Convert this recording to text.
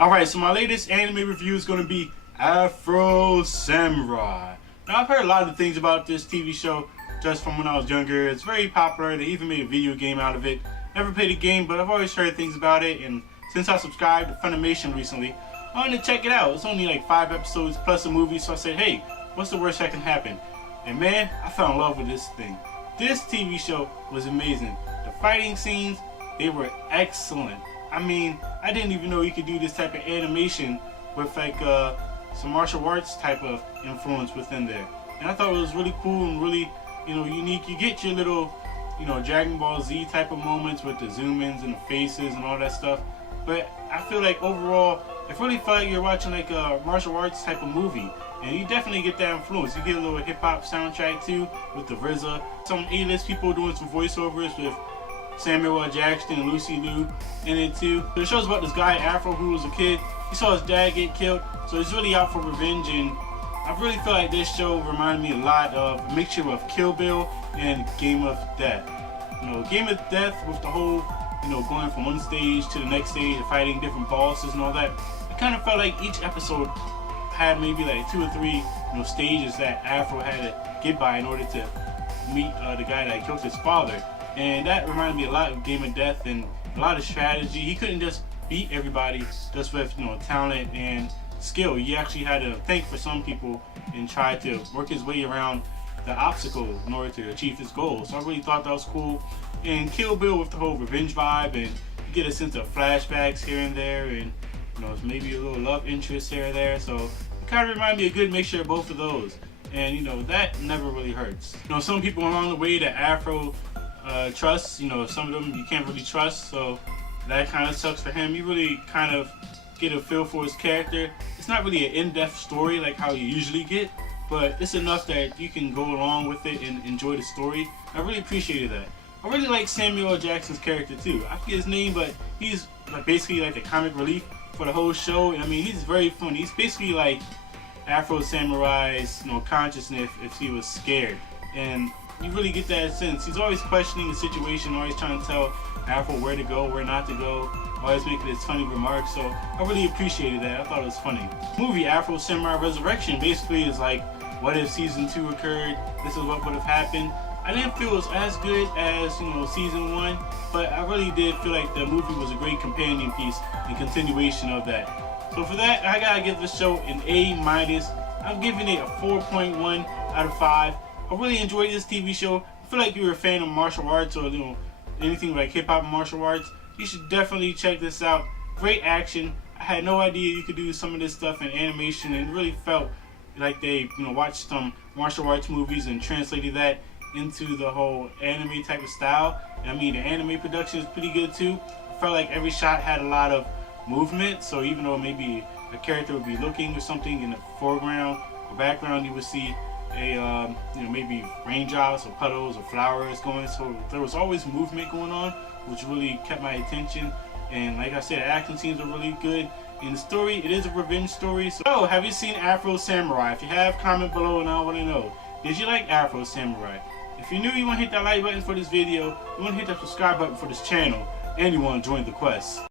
Alright, so my latest anime review is going to be Afro Samurai. Now, I've heard a lot of things about this TV show just from when I was younger. It's very popular. They even made a video game out of it. Never played a game, but I've always heard things about it. And since I subscribed to Funimation recently, I wanted to check it out. It's only like 5 episodes plus a movie, so I said, hey, what's the worst that can happen? And man, I fell in love with this thing. This TV show was amazing. The fighting scenes, they were excellent. I mean, I didn't even know you could do this type of animation with like some martial arts type of influence within there. And I thought it was really cool and really, unique. You get your little, Dragon Ball Z type of moments with the zoom-ins and the faces and all that stuff. But I feel like overall, it really felt like you're watching like a martial arts type of movie. And you definitely get that influence. You get a little hip-hop soundtrack too with the RZA. Some A-list people doing some voiceovers with Samuel L. Jackson and Lucy Liu in it too. The show's about this guy Afro who was a kid. He saw his dad get killed, so he's really out for revenge. And I really feel like this show reminded me a lot of a mixture of Kill Bill and Game of Death. Game of Death with the whole, going from one stage to the next stage and fighting different bosses and all that. It kind of felt like each episode had maybe like 2 or 3, stages that Afro had to get by in order to meet the guy that killed his father. And that reminded me a lot of Game of Death and a lot of strategy. He couldn't just beat everybody just with talent and skill. He actually had to think for some people and try to work his way around the obstacle in order to achieve his goal. So I really thought that was cool. And Kill Bill with the whole revenge vibe, and you get a sense of flashbacks here and there, and maybe a little love interest here and there. So it kind of reminded me of a good mixture of both of those. And that never really hurts. Some people along the way that Afro trusts, some of them you can't really trust, so that kind of sucks for him. You really kind of get a feel for his character. It's not really an in-depth story like how you usually get, but it's enough that you can go along with it and enjoy the story. I really appreciated that. I really like Samuel L. Jackson's character too. I forget his name, but he's basically like the comic relief for the whole show. And I mean, he's very funny. He's basically like Afro Samurai's consciousness if he was scared. And you really get that sense. He's always questioning the situation, always trying to tell Afro where to go, where not to go, always making his funny remarks. So I really appreciated that. I thought it was funny. Movie Afro Samurai Resurrection basically is like, what if season 2 occurred? This is what would have happened. I didn't feel it was as good as season 1, but I really did feel like the movie was a great companion piece and continuation of that. So for that, I gotta give this show an A-. I'm giving it a 4.1 out of 5. I really enjoyed this TV show. I feel like you're a fan of martial arts or anything like hip-hop and martial arts. You should definitely check this out. Great action. I had no idea you could do some of this stuff in animation, and really felt like they watched some martial arts movies and translated that into the whole anime type of style. And I mean, the anime production is pretty good too. I felt like every shot had a lot of movement, so even though maybe a character would be looking or something in the foreground or background, you would see a maybe raindrops or puddles or flowers going. So there was always movement going on, which really kept my attention. And like I said, the action scenes were really good. In the story, it is a revenge story. So have you seen Afro Samurai? If you have, comment below and I want to know. Did you like Afro Samurai? If you're new, you want to hit that like button for this video, you want to hit that subscribe button for this channel, and you want to join the quest.